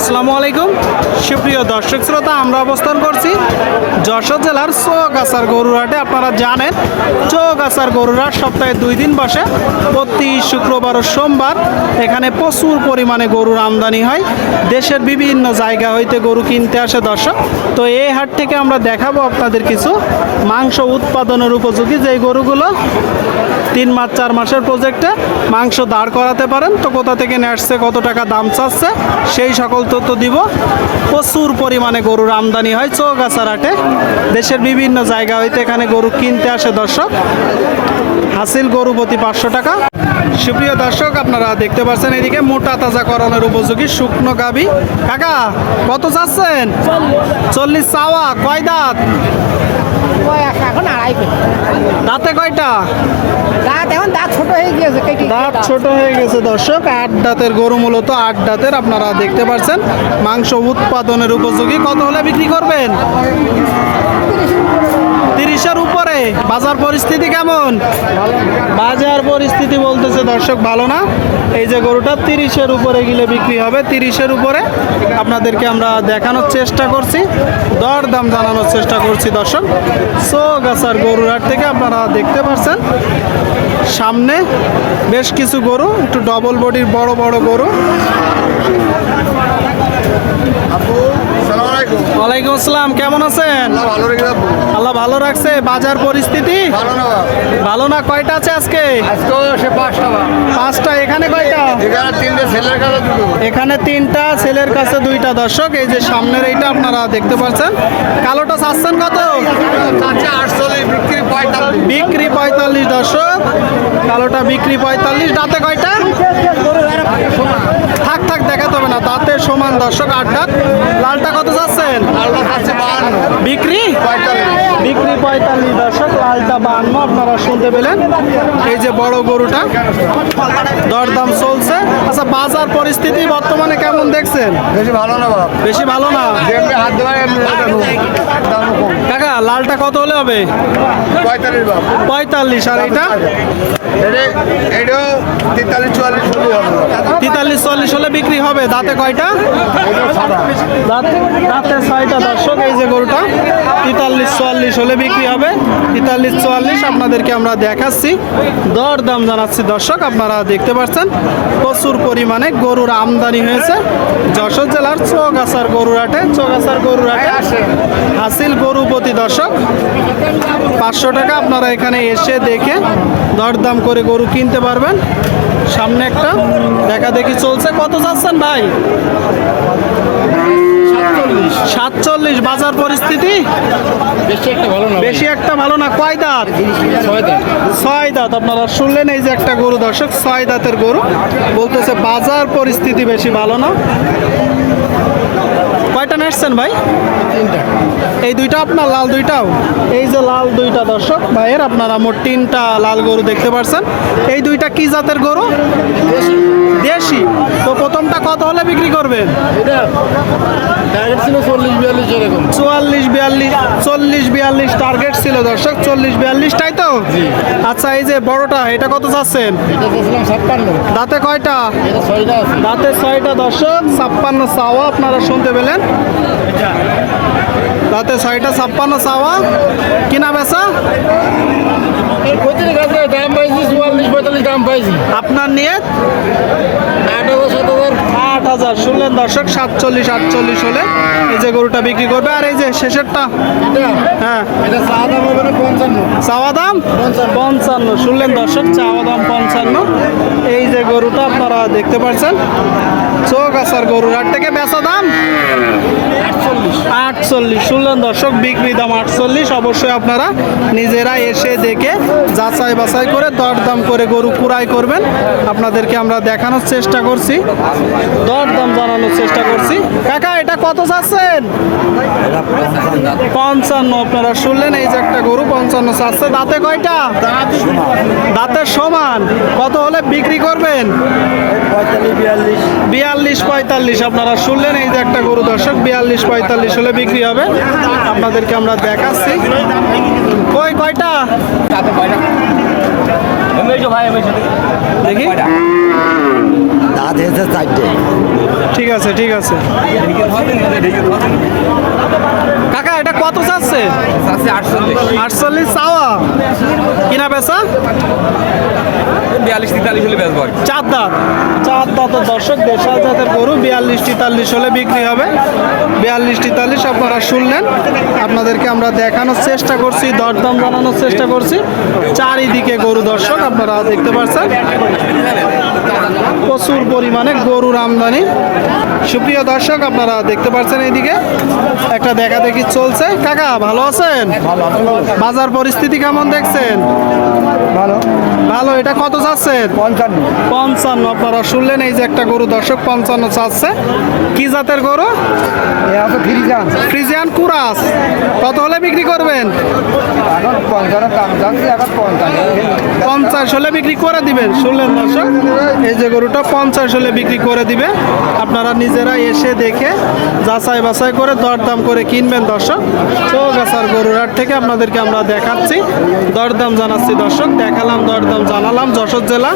আসসালামু আলাইকুম। সুপ্রিয় দর্শক শ্রোতা, আমরা অবস্থান করছি যশোর জেলার চৌগাছার গরুরহাটে। আপনারা জানেন, চৌগাছার গরুরহাট সপ্তাহে দুই দিন বসে। প্রতি শুক্রবার ও সোমবার এখানে প্রচুর পরিমাণে গরুর আমদানি হয়। দেশের বিভিন্ন জায়গা হইতে গরু কিনতে আসে দর্শক। তো এই হাট থেকে আমরা দেখাবো আপনাদের কিছু মাংস উৎপাদনের উপযোগী। যেই গরুগুলো তিন মাস, চার মাসের প্রজেক্টে মাংস দাঁড় করাতে পারেন। তো কোথা থেকে নিয়ে আসছে, কত টাকা দাম চাচ্ছে, সেই সকল তথ্য দিব। প্রচুর পরিমাণে গরুর আমদানি হয় চৌগাছার আটে দেশের বিভিন্ন জায়গা হইতে এখানে গরু কিনতে আসে দর্শক। হাসিল গরু প্রতি পাঁচশো টাকা। সুপ্রিয় দর্শক, আপনারা দেখতে পাচ্ছেন এদিকে মোটা তাজা করানোর উপযোগী শুকনো গাবি। কাকা, কত চাচ্ছেন? চল্লিশ চাওয়া, কয় দাঁত? বয়স এখন আড়াই দাঁতে কয়টা? দাঁত এখন দাঁত ছোট হয়ে গিয়েছে দাঁত ছোট হয়ে গেছে দর্শক। আট দাঁতের গরু মূলত আট দাঁতের আপনারা দেখতে পাচ্ছেন। মাংস উৎপাদনের উপযোগী। কত হলে বিক্রি করবেন? তিরিশের উপরে। বাজার পরিস্থিতি কেমন? বাজার পরিস্থিতি বলতেছে দর্শক ভালো না। এই যে গরুটা তিরিশের উপরে গেলে বিক্রি হবে। তিরিশের উপরে আপনাদেরকে আমরা দেখানোর চেষ্টা করছি। দর দাম জানানোর চেষ্টা করছি দর্শক। সো গাছার গরুর হাট থেকে আপনারা দেখতে পাচ্ছেন সামনে বেশ কিছু গরু একটু ডবল বডির বড় বড় গরু। ওয়ালাইকুম আসসালাম কেমন আছেন? আল্লাহ ভালো রাখছে বাজার পরিস্থিতি? ভালো না কয়টা আছে আজকে? পাঁচটা এখানে কয়টা? এখানে তিনটে ছেলের কাছে এখানে তিনটা ছেলের কাছে দুইটা। দর্শক এই যে সামনের এইটা আপনারা দেখতে পাচ্ছেন। কালোটা চাচ্ছেন কত? বিক্রি পঁয়তাল্লিশ। দর্শক। কালোটা বিক্রি পঁয়তাল্লিশ। দাঁতে কয়টা? থাক থাক দেখাতে হবে না। দাঁতে সমান দর্শক আট দাঁত। লালটা কত বাহান্ন বিক্রি পঁয়তাল্লিশ। বিক্রি? পঁয়তাল্লিশ দর্শক লালটা বান্ন আপনারা শুনতে পেলেন। এই যে বড় গরুটা দরদাম চলছে। আচ্ছা বাজার পরিস্থিতি বর্তমানে কেমন দেখছেন? বেশি ভালো না বাপ বেশি ভালো না? হাত দেওয়া এমনি ওটা নো। দাম কম লালটা কত হলে হবে? পঁয়তাল্লিশ আর এটা? এটা তেতাল্লিশ চুয়াল্লিশ চল্লিশ হলে বিক্রি হবে। দাঁতে কয়টা? দাঁতে দাঁতে ছয়টা দর্শক এই যে গরুটা। তেতাল্লিশ চুয়াল্লিশ হলে বিক্রি হবে। তেতাল্লিশ চুয়াল্লিশ আপনাদেরকে আমরা দেখাচ্ছি। দর দাম জানাচ্ছি দর্শক আপনারা দেখতে পাচ্ছেন। প্রচুর পরিমাণে গরুর আমদানি হয়েছে। যশোর জেলার চৌগাছার গরুরাটে চৌগাছার গরুরাটে হাসিল গরু প্রতি দর্শক। পাঁচশো টাকা আপনারা এখানে এসে দেখে দরদাম করে গরু কিনতে পারবেন। সামনে একটা দেখা দেখি চলছে। কত যাচ্ছেন ভাই? সাতচল্লিশ। বাজার পরিস্থিতি? বেশি একটা ভালো না কয় দাঁত? ছয় দাঁত। আপনারা শুনলেন এই যে একটা গরু দর্শক ছয় দাঁতের গরু। বলতেছে বাজার পরিস্থিতি বেশি ভালো না। কয়টা নেসছেন ভাই? এই দুইটা আপনার লাল দুইটাও? এই যে লাল দুইটা দর্শক ভাইয়ের আপনারা মোট তিনটা লাল গরু দেখতে পাচ্ছেন এই দুইটা কি জাতের গরু? দেশি। তো কত হলে বিক্রি করবেন? বিয়াল্লিশ চুয়াল্লিশ বিয়াল্লিশ চল্লিশ বিয়াল্লিশ টার্গেট ছিল দর্শক চল্লিশ বিয়াল্লিশটাই তো? আচ্ছা এই যে বড়টা এটা কত চাচ্ছেন? দাঁতে কয়টা? দাঁতে ছয়টা দর্শক ছাপ্পান্ন চাওয়া আপনারা শুনতে পেলেন। দাঁতে ছয়টা ছাপ্পান্ন চাওয়া। কিনা বেচা? প্রতিটা গাছে দাম পাইছি চুয়াল্লিশ পঁয়তাল্লিশ দাম পাইছি আপনার নিয়ে আট হাজার সাত হাজার আট হাজার শুনলেন দর্শক, সাতচল্লিশ, আটচল্লিশ হলে এই যে গরুটা বিক্রি করবে। আর এই যে শেষেরটা হ্যাঁ। চাওয়া দাম? পঞ্চান্ন। শুনলেন দর্শক, চাওয়া দাম পঞ্চান্ন। এই যে গরুটা আপনারা দেখতে পারছেন চোখ আসার গরুর আর থেকে বেচা দাম। আটচল্লিশ। শুনলেন দর্শক বিক্রি দাম আটচল্লিশ। অবশ্যই আপনারা নিজেরা এসে দেখে যাচাই বাছাই করে দরদাম করে গরু কুড়াই করবেন। আপনাদেরকে আমরা দেখানোর চেষ্টা করছি। দরদাম জানানোর চেষ্টা করছি। কাকা এটা কত চাচ্ছেন? পঞ্চান্ন। আপনারা শুনলেন এই যে একটা গরু পঞ্চান্ন চাচ্ছে। দাঁতে কয়টা? দাঁতের সমান। কত হলে বিক্রি করবেন? বিয়াল্লিশ পঁয়তাল্লিশ। আপনারা শুনলেন এই যে একটা গরু দর্শক বিয়াল্লিশ পঁয়তাল্লিশ। হলে বিক্রি হবে। আপনাদেরকে আমরা দেখাচ্ছি। কই কয়টা? দেখি। ঠিক আছে ঠিক আছে। কাকা এটা কত চাচ্ছে? আটচল্লিশ চাওয়া। কিনা বেচা? বিয়াল্লিশ তেতাল্লিশ হলে বেচবো। চার দাঁত। চার দাঁত দর্শক দেড়শো জাতের গরু বিয়াল্লিশ তেতাল্লিশ হলে বিক্রি হবে। বিয়াল্লিশ তেতাল্লিশ আপনারা শুনলেন। আপনাদেরকে আমরা দেখানোর চেষ্টা করছি দরদাম জানানোর চেষ্টা করছি। চারিদিকে গরু দর্শক আপনারা দেখতে পাচ্ছেন প্রচুর পরিমাণে গরুর আমদানি। সুপ্রিয় দর্শক আপনারা দেখতে পাচ্ছেন এইদিকে। একটা দেখা দেখি চলছে। কাকা ভালো আছেন? বাজার পরিস্থিতি কেমন দেখছেন? ভালো। ভালো এটা কত চাচ্ছে পঞ্চান্ন। পঞ্চান্ন আপনারা শুনলেন এই যে একটা গরু দর্শক পঞ্চান্ন চাচ্ছে কি জাতের গরু? ফ্রিজিয়ান। কুরাস। কত হলে বিক্রি করবেন? পঞ্চাশ হলে বিক্রি করে দিবেন শুনলেন দর্শক? এই যে গরুটা পঞ্চাশ হলে বিক্রি করে দিবে। আপনারা নিজেরা এসে দেখে যাচাই বাছাই করে দরদাম করে কিনবেন দর্শক। চৌগাছার গরুর হাট থেকে আপনাদেরকে আমরা দেখাচ্ছি। দরদাম জানাচ্ছি দর্শক। দেখালাম দরদাম জানালাম যশোর জেলা।